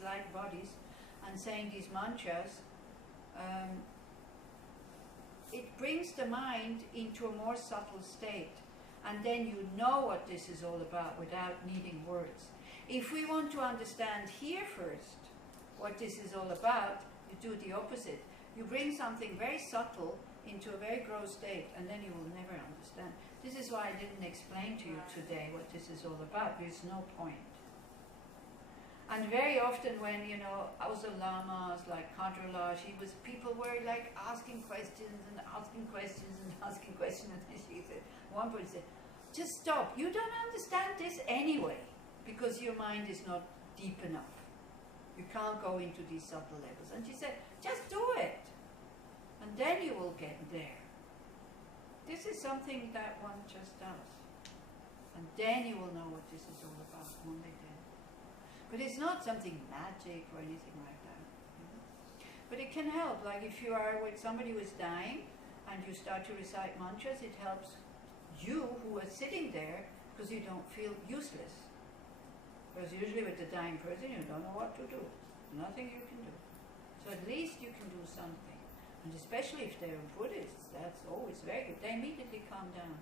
these light bodies and saying these mantras, it brings the mind into a more subtle state. And then you know what this is all about without needing words. If we want to understand here first what this is all about, you do the opposite. You bring something very subtle into a very gross state, and then you will never understand. This is why I didn't explain to you today what this is all about. There's no point. And very often when, you know, also lamas like Kadralaj, people were like asking questions and asking questions and asking questions, and then she said, one person said, just stop, you don't understand this anyway, because your mind is not deep enough. You can't go into these subtle levels. And she said, just do it, and then you will get there. This is something that one just does. And then you will know what this is all about, only then. But it's not something magic or anything like that. You know? But it can help, like if you are with somebody who is dying and you start to recite mantras, it helps you who are sitting there because you don't feel useless. Because usually with the dying person you don't know what to do. Nothing you can do. So at least you can do something. And especially if they're Buddhists, that's always very good. They immediately calm down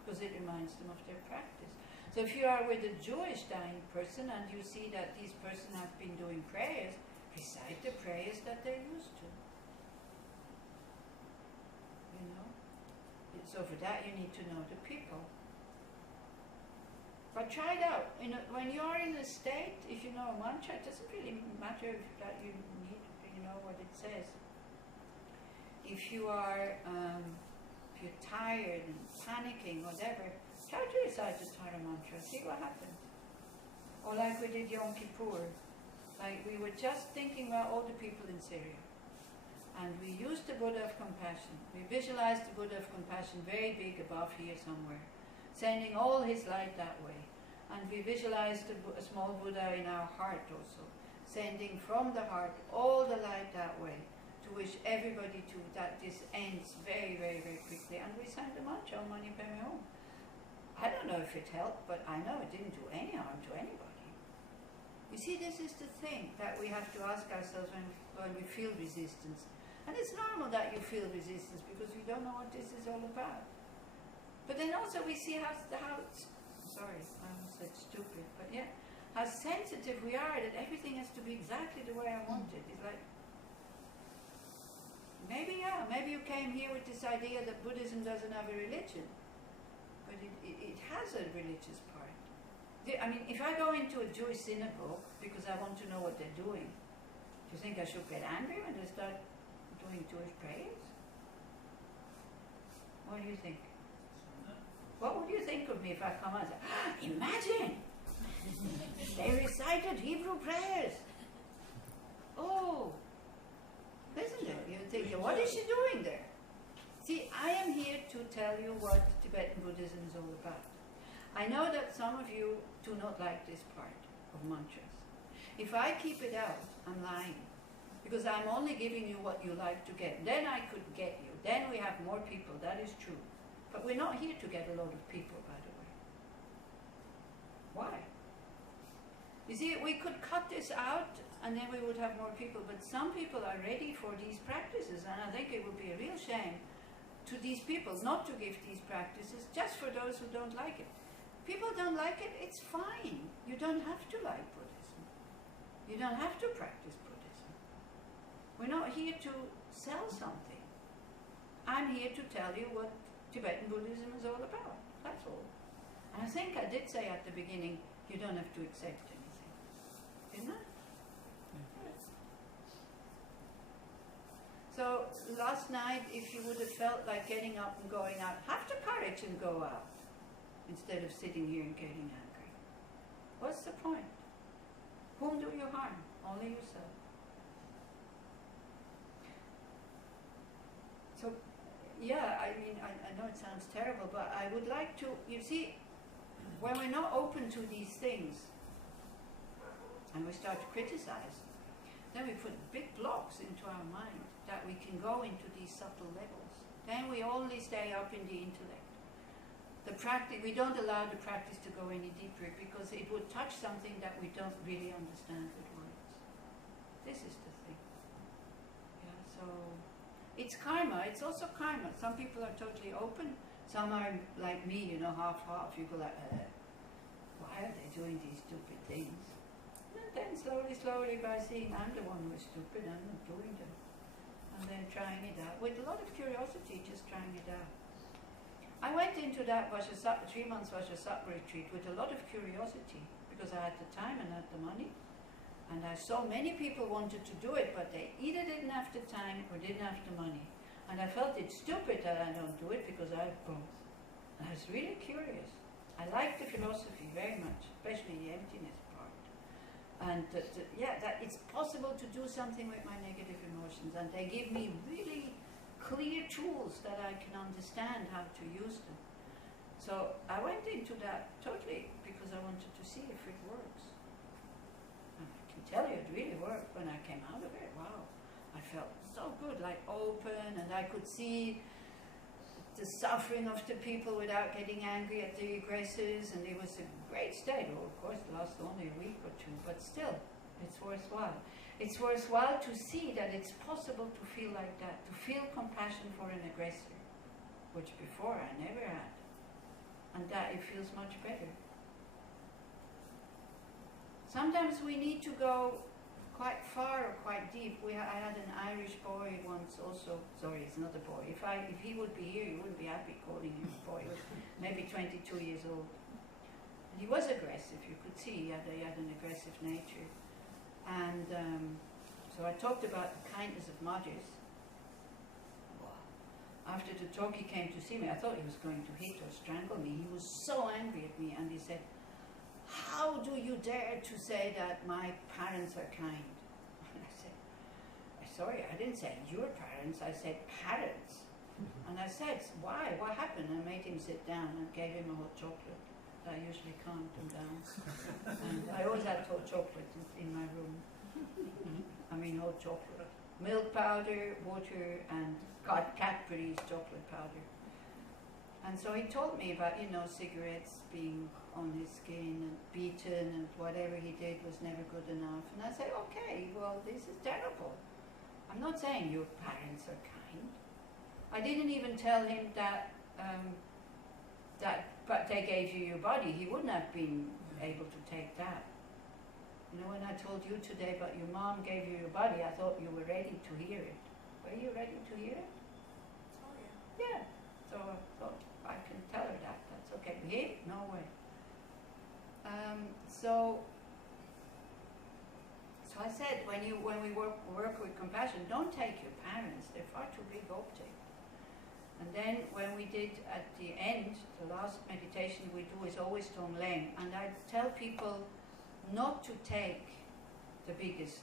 because it reminds them of their practice. So if you are with a Jewish dying person and you see that these person have been doing prayers, recite the prayers that they're used to. You know? So for that you need to know the people. But try it out. You know, when you are in a state, if you know a mantra, it doesn't really matter if that you need, you know what it says. If you are, if you're tired and panicking, whatever, try to recite the Tara mantra, see what happens. Or like we did Yom Kippur, like we were just thinking about all the people in Syria. And we used the Buddha of compassion. We visualized the Buddha of compassion very big above here somewhere, sending all his light that way. And we visualized a small Buddha in our heart also, sending from the heart all the light that way, to wish everybody to that this ends very, very, very quickly. And we sang the mantra, Om Mani Padme Hum. I don't know if it helped, but I know it didn't do any harm to anybody. You see, this is the thing that we have to ask ourselves when we feel resistance. And it's normal that you feel resistance because we don't know what this is all about. But then also we see how sorry, I almost said stupid, but yeah, how sensitive we are that everything has to be exactly the way I want it. It's like, maybe you came here with this idea that Buddhism doesn't have a religion. But it has a religious part. I mean, if I go into a Jewish synagogue because I want to know what they're doing, do you think I should get angry when they start doing Jewish prayers? What do you think? What would you think of me if I come out and say, imagine! They recited Hebrew prayers! Oh! Isn't it? You think, what is she doing there? See, I am here to tell you what Tibetan Buddhism is all about. I know that some of you do not like this part of mantras. If I keep it out, I'm lying. Because I'm only giving you what you like to get. Then I could get you. Then we have more people, that is true. But we're not here to get a lot of people, by the way. Why? You see, we could cut this out and then we would have more people, but some people are ready for these practices, and I think it would be a real shame to these people not to give these practices just for those who don't like it. People don't like it, it's fine. You don't have to like Buddhism. You don't have to practice Buddhism. We're not here to sell something. I'm here to tell you what Tibetan Buddhism is all about. That's all. And I think I did say at the beginning, you don't have to accept anything. Didn't I? So last night, if you would have felt like getting up and going out, have the courage and go out instead of sitting here and getting angry. What's the point? Whom do you harm? Only yourself. So, yeah, I mean, I know it sounds terrible, but I would like to, you see, when we're not open to these things, and we start to criticize, then we put big blocks into our mind that we can go into these subtle levels. Then we only stay up in the intellect. The practice, we don't allow the practice to go any deeper because it would touch something that we don't really understand with words. This is the thing. Yeah, so it's karma. It's also karma. Some people are totally open. Some are like me, you know, half-half. You go like, why are they doing these stupid things? And then slowly by seeing I'm the one who is stupid, I'm not doing them. And then trying it out. With a lot of curiosity, just trying it out. I went into that 3 months Vajrasattva retreat with a lot of curiosity because I had the time and had the money. And I saw many people wanted to do it, but they either didn't have the time or didn't have the money. And I felt it's stupid that I don't do it because I have both. And I was really curious. I like the philosophy very much, especially the emptiness part. And yeah, that it's possible to do something with my negative emotions. And they give me really clear tools that I can understand how to use them. So I went into that totally because I wanted to see if it works. And I can tell you it really worked when I came out of it. Wow. I felt so good, like open, and I could see the suffering of the people without getting angry at the aggressors, and it was a great state. Well, of course, it lasted only a week or two, but still, it's worthwhile. It's worthwhile to see that it's possible to feel like that, to feel compassion for an aggressor, which before I never had, and that it feels much better. Sometimes we need to go quite far or quite deep. I had an Irish boy once also, sorry, it's not a boy. If he would be here, you wouldn't be happy calling him a boy. He was maybe 22 years old. And he was aggressive, you could see he had an aggressive nature. And so I talked about the kindness of mothers. After the talk he came to see me, I thought he was going to hit or strangle me. He was so angry at me, and he said, "How do you dare to say that my parents are kind?" And I said, "Sorry, I didn't say your parents, I said parents." And I said, "Why? What happened?" I made him sit down and gave him a hot chocolate. I usually calmed him down. And I always had hot chocolate in my room. I mean hot chocolate. Milk powder, water, and Cadbury's chocolate powder. And so he told me about, you know, cigarettes being on his skin and beaten, and whatever he did was never good enough. And I said, okay, well, this is terrible. I'm not saying your parents are kind. I didn't even tell him that but they gave you your body. He wouldn't have been able to take that. You know, when I told you today about your mom gave you your body, I thought you were ready to hear it. Were you ready to hear it? Oh, yeah. Yeah. So I thought I can tell her that. That's okay. Him? No way. So I said, when we work with compassion, don't take your parents. They're far too big object. And then when we did at the end, the last meditation we do is always Tonglen. And I tell people not to take the biggest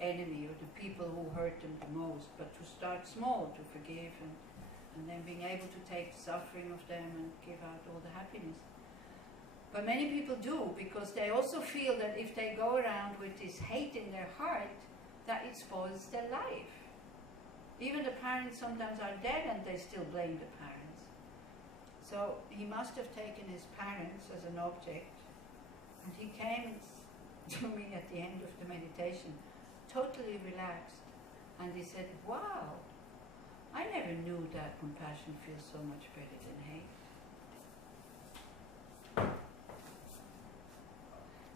enemy or the people who hurt them the most, but to start small, to forgive, and then being able to take the suffering of them and give out all the happiness. But many people do, because they also feel that if they go around with this hate in their heart, that it spoils their life. Even the parents sometimes are dead and they still blame the parents. So he must have taken his parents as an object, and he came to me at the end of the meditation, totally relaxed, and he said, "Wow, I never knew that compassion feels so much better than hate."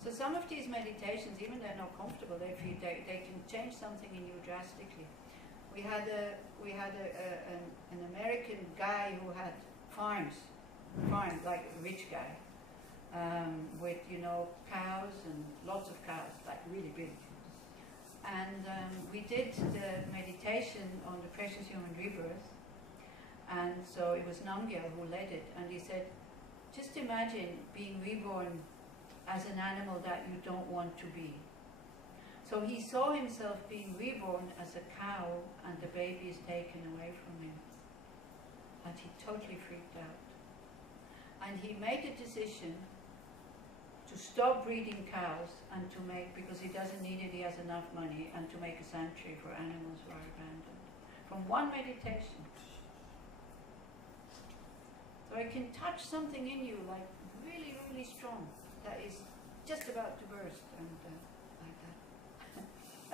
So some of these meditations, even they're not comfortable, they can change something in you drastically. We had an American guy who had farms, like a rich guy, with, you know, cows and lots of cows, like really big. And we did the meditation on the precious human rebirth, and so it was Namgyal who led it, and he said, just imagine being reborn as an animal that you don't want to be. So he saw himself being reborn as a cow, and the baby is taken away from him. And he totally freaked out. And he made a decision to stop breeding cows and to make, because he doesn't need it, he has enough money, and to make a sanctuary for animals who are abandoned. From one meditation. So it can touch something in you, like really, really strong, that is just about to burst, and like that.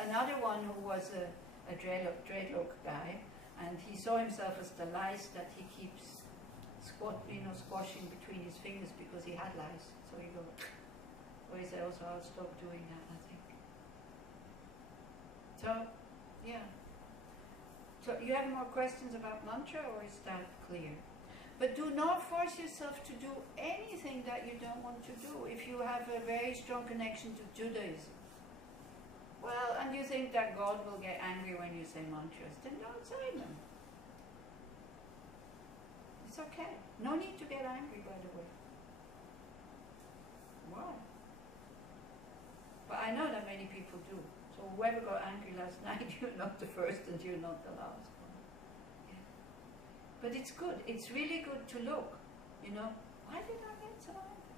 And another one who was a dreadlock guy, and he saw himself as the lice that he keeps squashing between his fingers because he had lice. So he goes, well, he said also, I'll stop doing that, I think. So, yeah. So you have more questions about mantra, or is that clear? But do not force yourself to do anything that you don't want to do. If you have a very strong connection to Judaism, well, and you think that God will get angry when you say mantras, then don't say them. It's okay. No need to get angry, by the way. Why? But I know that many people do. So whoever got angry last night, you're not the first and you're not the last one. Yeah. But it's good. It's really good to look. You know, why did I get so angry?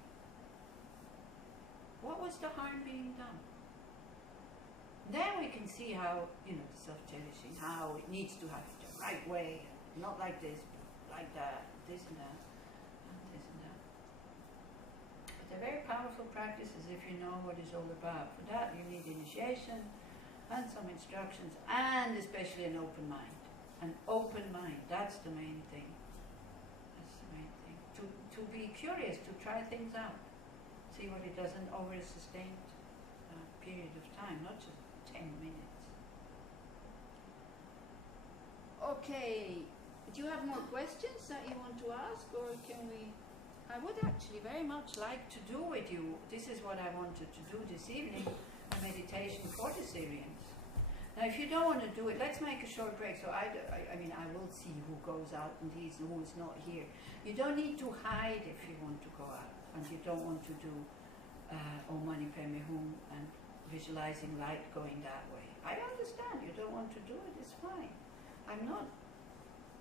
What was the harm being done? Then we can see how, the self-cherishing, how it needs to have the right way, not like this, but like that, this and that, and this and that. But they're very powerful practices if you know what it's all about. For that, you need initiation and some instructions, and especially an open mind. An open mind, that's the main thing. That's the main thing. To be curious, to try things out. See what it does over a sustained period of time, not just 10 minutes. Okay, do you have more questions that you want to ask, or can we? I would actually very much like to do with you, this is what I wanted to do this evening, a meditation for the Syrians. Now if you don't want to do it, let's make a short break, so I will see who goes out and who is not here. You don't need to hide if you want to go out, and you don't want to do Om Mani Padme Hum and visualizing light going that way. I understand, you don't want to do it, it's fine. I'm not,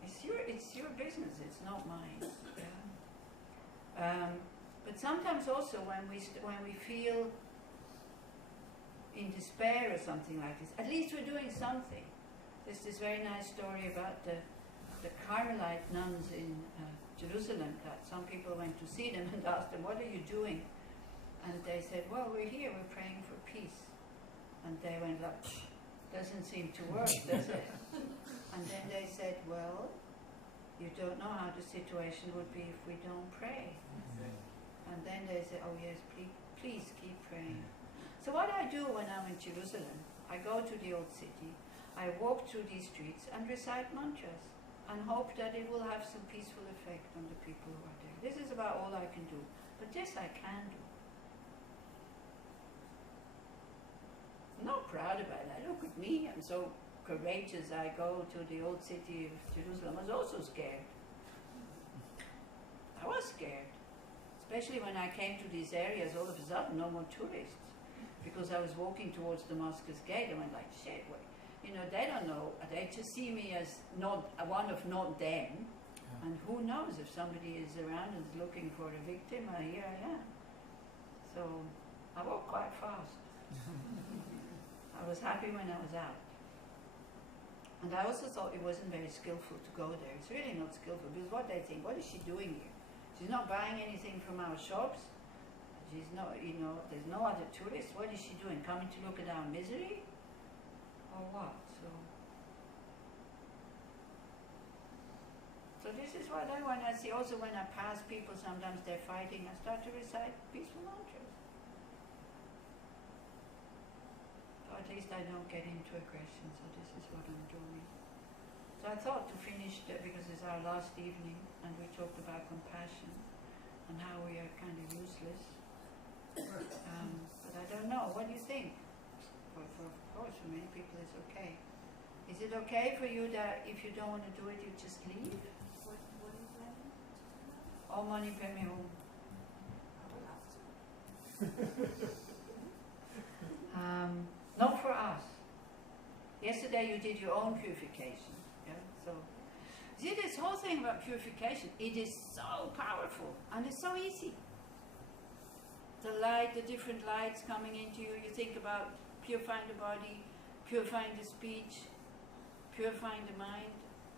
it's your business, it's not mine. Yeah. But sometimes also when we feel in despair or something like this, at least we're doing something. There's this very nice story about the Carmelite nuns in Jerusalem, that some people went to see them and asked them, what are you doing? And they said, well, we're here, we're praying for peace. And they went like, doesn't seem to work, does it? And then they said, well, you don't know how the situation would be if we don't pray. And then they said, oh yes, please keep praying. So what I do when I'm in Jerusalem, I go to the old city, I walk through these streets and recite mantras and hope that it will have some peaceful effect on the people who are there. This is about all I can do. But this I can do. I'm not proud about that. Look at me, I'm so courageous. I go to the old city of Jerusalem. I was also scared. I was scared. Especially when I came to these areas, all of a sudden, no more tourists. Because I was walking towards Damascus Gate, I went like, shit, wait. They don't know. They just see me as not one of not them. Yeah. And who knows if somebody is around and is looking for a victim, here I am. So I walked quite fast. I was happy when I was out. And I also thought it wasn't very skillful to go there. It's really not skillful, because what they think, what is she doing here? She's not buying anything from our shops. She's not, there's no other tourists. What is she doing? Coming to look at our misery? Or what? So this is what when I see, also when I pass people, sometimes they're fighting, I start to recite peaceful mantras. At least I don't get into aggression, so this is what I'm doing. So I thought to finish, because it's our last evening, and we talked about compassion, and how we are kind of useless. But I don't know, what do you think? Of course, for many people it's okay. Is it okay for you that if you don't want to do it, you just leave? What is that? Om Mani Padme Hum. Not for us. Yesterday you did your own purification. Yeah? So, see, this whole thing about purification, it is so powerful and it's so easy. The light, the different lights coming into you, you think about purifying the body, purifying the speech, purifying the mind,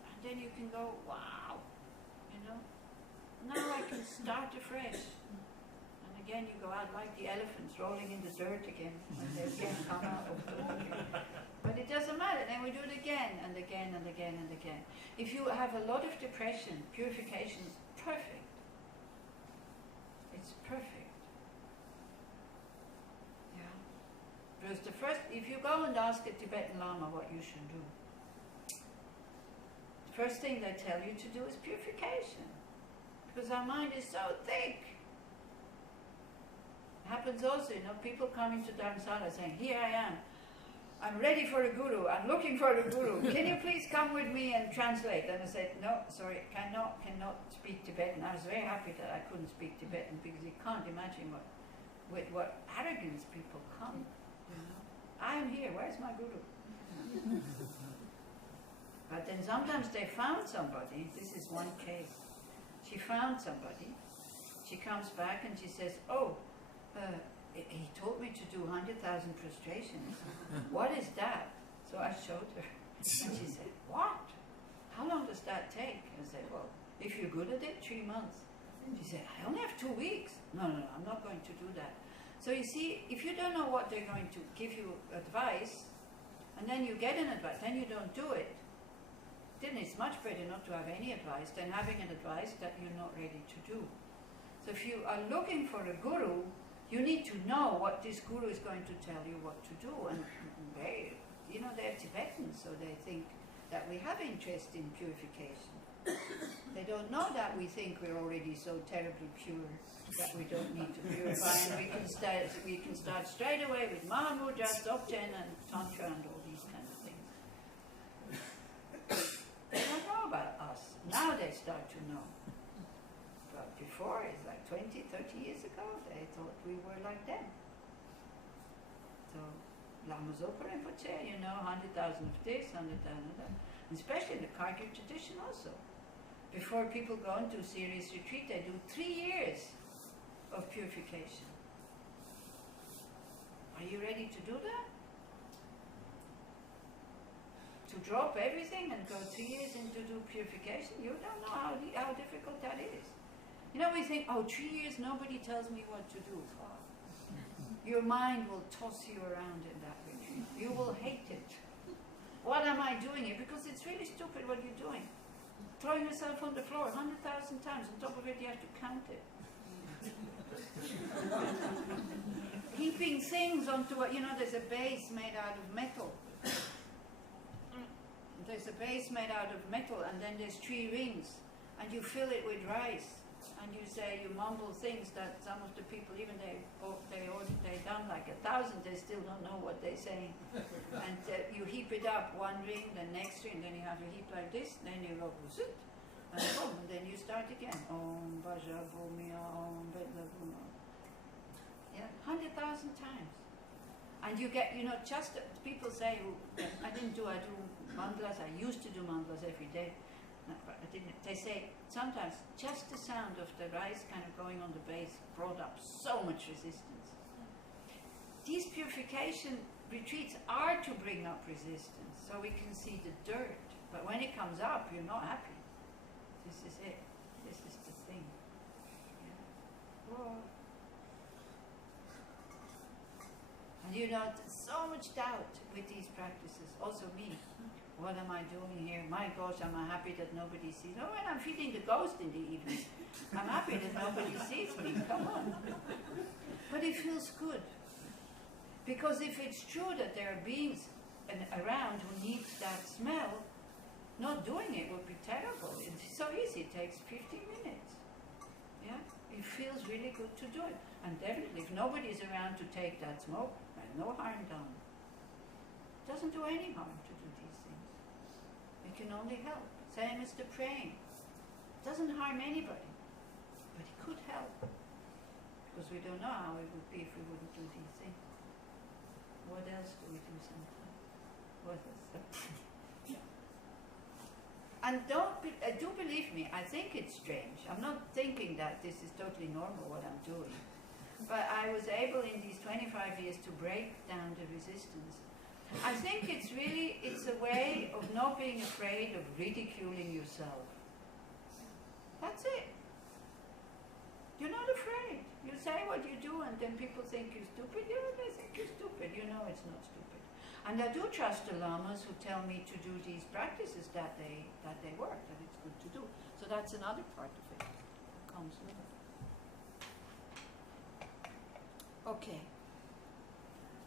and then you can go, wow, now I can start afresh. Again, you go out like the elephants rolling in the dirt again when they can't come out of the water. and again and again. If you have a lot of depression, purification is perfect. It's perfect. Yeah. Because the first, if you go and ask a Tibetan Lama what you should do, the first thing they tell you to do is purification. Because our mind is so thick. It happens also, you know, people coming to Dharamsala saying, here I am. I'm ready for a guru. I'm looking for a guru. Can you please come with me and translate? And I said, no, sorry, cannot speak Tibetan. I was very happy that I couldn't speak Tibetan because you can't imagine with what arrogance people come. You know? I am here. Where's my guru? But then sometimes they found somebody. This is one case. She found somebody. She comes back and she says, oh, he told me to do 100,000 prostrations. What is that? So I showed her. And she said, what? How long does that take? I said, well, if you're good at it, 3 months. And she said, I only have 2 weeks. No, I'm not going to do that. So you see, if you don't know what they're going to give you advice, and then you get an advice, then you don't do it, then it's much better not to have any advice than having an advice that you're not ready to do. So if you are looking for a guru, you need to know what this guru is going to tell you what to do. And they, you know, they're Tibetans, so they think that we have interest in purification. They don't know that we think we're already so terribly pure that we don't need to purify, and we can start straight away with Mahamudra, Dzogchen, and Tantra, and all these kind of things. They don't know about us. Now they start to know. But before, it's like 20, 30 years ago, they thought we were like them. So, Lama Zopa Rinpoche, you know, 100,000 of this, 100,000 of that. Especially in the Kharkiv tradition also. Before people go into a serious retreat, they do 3 years of purification. Are you ready to do that? To drop everything and go 3 years into do purification? You don't know how difficult that is. You know, we think, oh, 3 years, nobody tells me what to do. Oh. Your mind will toss you around in that retreat. You will hate it. What am I doing here? Because it's really stupid what you're doing. Throwing yourself on the floor 100,000 times. On top of it, you have to count it. Heaping things onto a, you know, there's a base made out of metal. There's a base made out of metal, and then there's 3 rings, and you fill it with rice. And you say, you mumble things that some of the people, even they've done like 1,000, they still don't know what they're saying. And you heap it up, 1 ring, the next ring, then you have a heap like this, then you go, zit, and boom, and then you start again. Om Bhaja Bhumya, Om Vedla Bhuma. Yeah, 100,000 times. And you get, you know, just, people say, I do mandlas, I used to do mandlas every day. No, but I didn't. They say sometimes just the sound of the rice kind of going on the base brought up so much resistance. These purification retreats are to bring up resistance, so we can see the dirt. But when it comes up, you're not happy. This is it. This is the thing. Yeah. Whoa. And you know, so much doubt with these practices. Also me. What am I doing here? My gosh, am I happy that nobody sees me? No, when I'm feeding the ghost in the evening, I'm happy that nobody sees me. Come on. But it feels good. Because if it's true that there are beings around who need that smell, not doing it would be terrible. It's so easy. It takes 15 minutes. Yeah? It feels really good to do it. And definitely, if nobody's around to take that smoke, there's no harm done. It doesn't do any harm to do these things. It can only help. Same as the praying. It doesn't harm anybody. But it could help. Because we don't know how it would be if we wouldn't do these things. What else do we do sometimes? What else? And do believe me, I think it's strange. I'm not thinking that this is totally normal what I'm doing. But I was able in these 25 years to break down the resistance. I think it's a way of not being afraid of ridiculing yourself. That's it. You're not afraid. You say what you do and then people think you're stupid. Yeah, they think you're stupid. You know it's not stupid. And I do trust the lamas who tell me to do these practices that they work, that it's good to do. So that's another part of it that comes with it. Okay.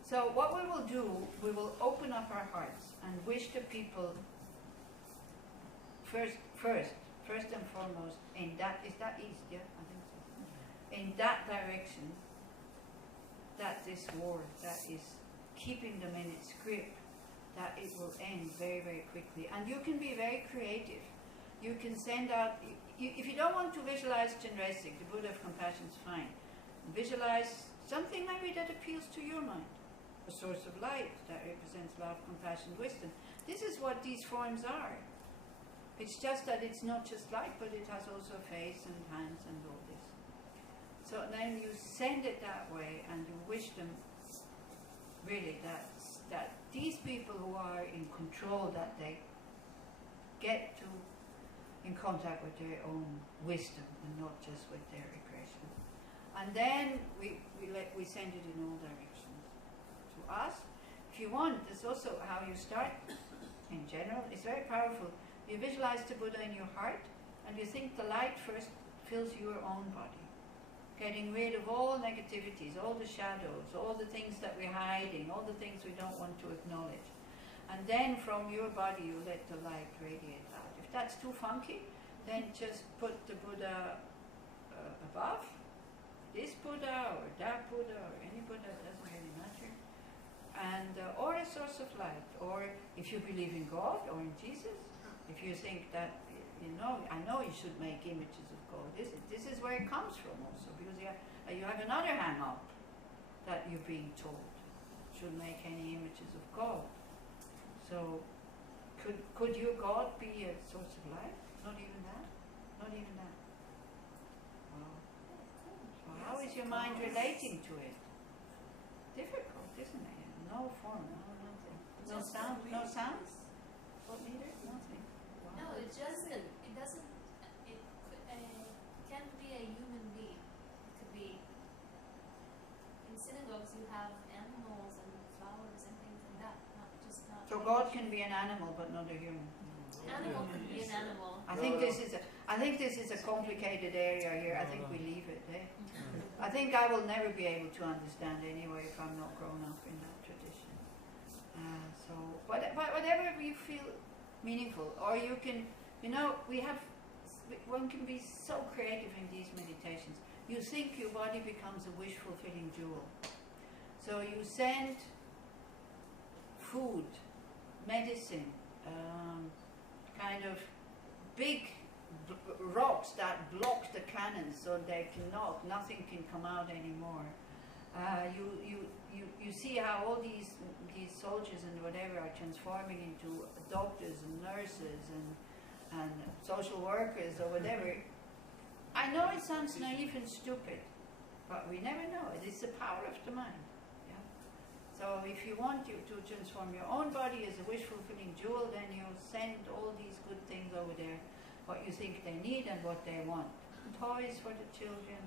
So what we will do, we will open up our hearts and wish the people first and foremost in that, is that east? Yeah, I think so. In that direction, that this war that is keeping them in its grip, that it will end very, very quickly. And you can be very creative. You can send out, if you don't want to visualize Chandresik, the Buddha of compassion is fine. Visualize something maybe that appeals to your mind. A source of light that represents love, compassion, wisdom. This is what these forms are. It's just that it's not just light, but it has also a face and hands and all this. So then you send it that way and you wish them really that these people who are in control, that they get to in contact with their own wisdom and not just with their aggression. And then we send it in all directions. To us, if you want, that's also how you start in general. It's very powerful. You visualize the Buddha in your heart and you think the light first fills your own body. Getting rid of all negativities, all the shadows, all the things that we're hiding, all the things we don't want to acknowledge. And then from your body you let the light radiate out. If that's too funky, then just put the Buddha above, this Buddha or that Buddha or any Buddha, it doesn't really matter. And, or a source of light, or if you believe in God or in Jesus, if you think that, you know, I know you should make images of God. This is where it comes from also, because you have another hang-up that you're being told. Should make any images of God. So, could your God be a source of light? Not even that? Not even that. Wow. So how is your mind relating to it? Difficult, isn't it? No form, no nothing. No sound, no sounds? What neither? Nothing. Wow. No, it doesn't, it can't be a human being. It could be, in synagogues you have animals and flowers and things like that, not So God can be an animal but not a human. Animal could be an animal. I think this is a complicated area here. I think we leave it there. I think I will never be able to understand anyway if I'm not grown up in that tradition. So, whatever you feel meaningful, or you can, you know, one can be so creative in these meditations. You think your body becomes a wish-fulfilling jewel. So you send food, medicine, kind of big rocks that block the cannons so nothing can come out anymore. You see how all these soldiers and whatever are transforming into doctors and nurses and social workers or whatever. I know it sounds naive and stupid, but we never know. It is the power of the mind. Yeah? So if you want to transform your own body as a wish-fulfilling jewel, then you send all these good things over there, what you think they need and what they want. Toys for the children.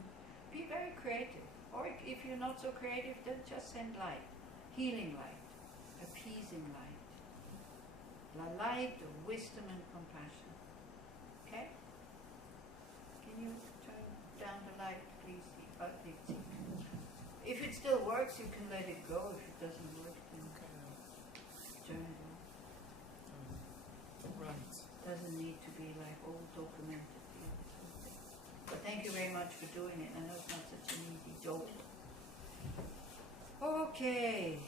Be very creative. Or if you're not so creative, then just send light. Healing light. Appeasing light. The light of wisdom and compassion. Okay? Can you turn down the light, please? If it still works, you can let it go. If it doesn't work, then turn it off. Right. Doesn't need to be like all documented. But thank you very much for doing it. I know it's not such an easy job. Okay.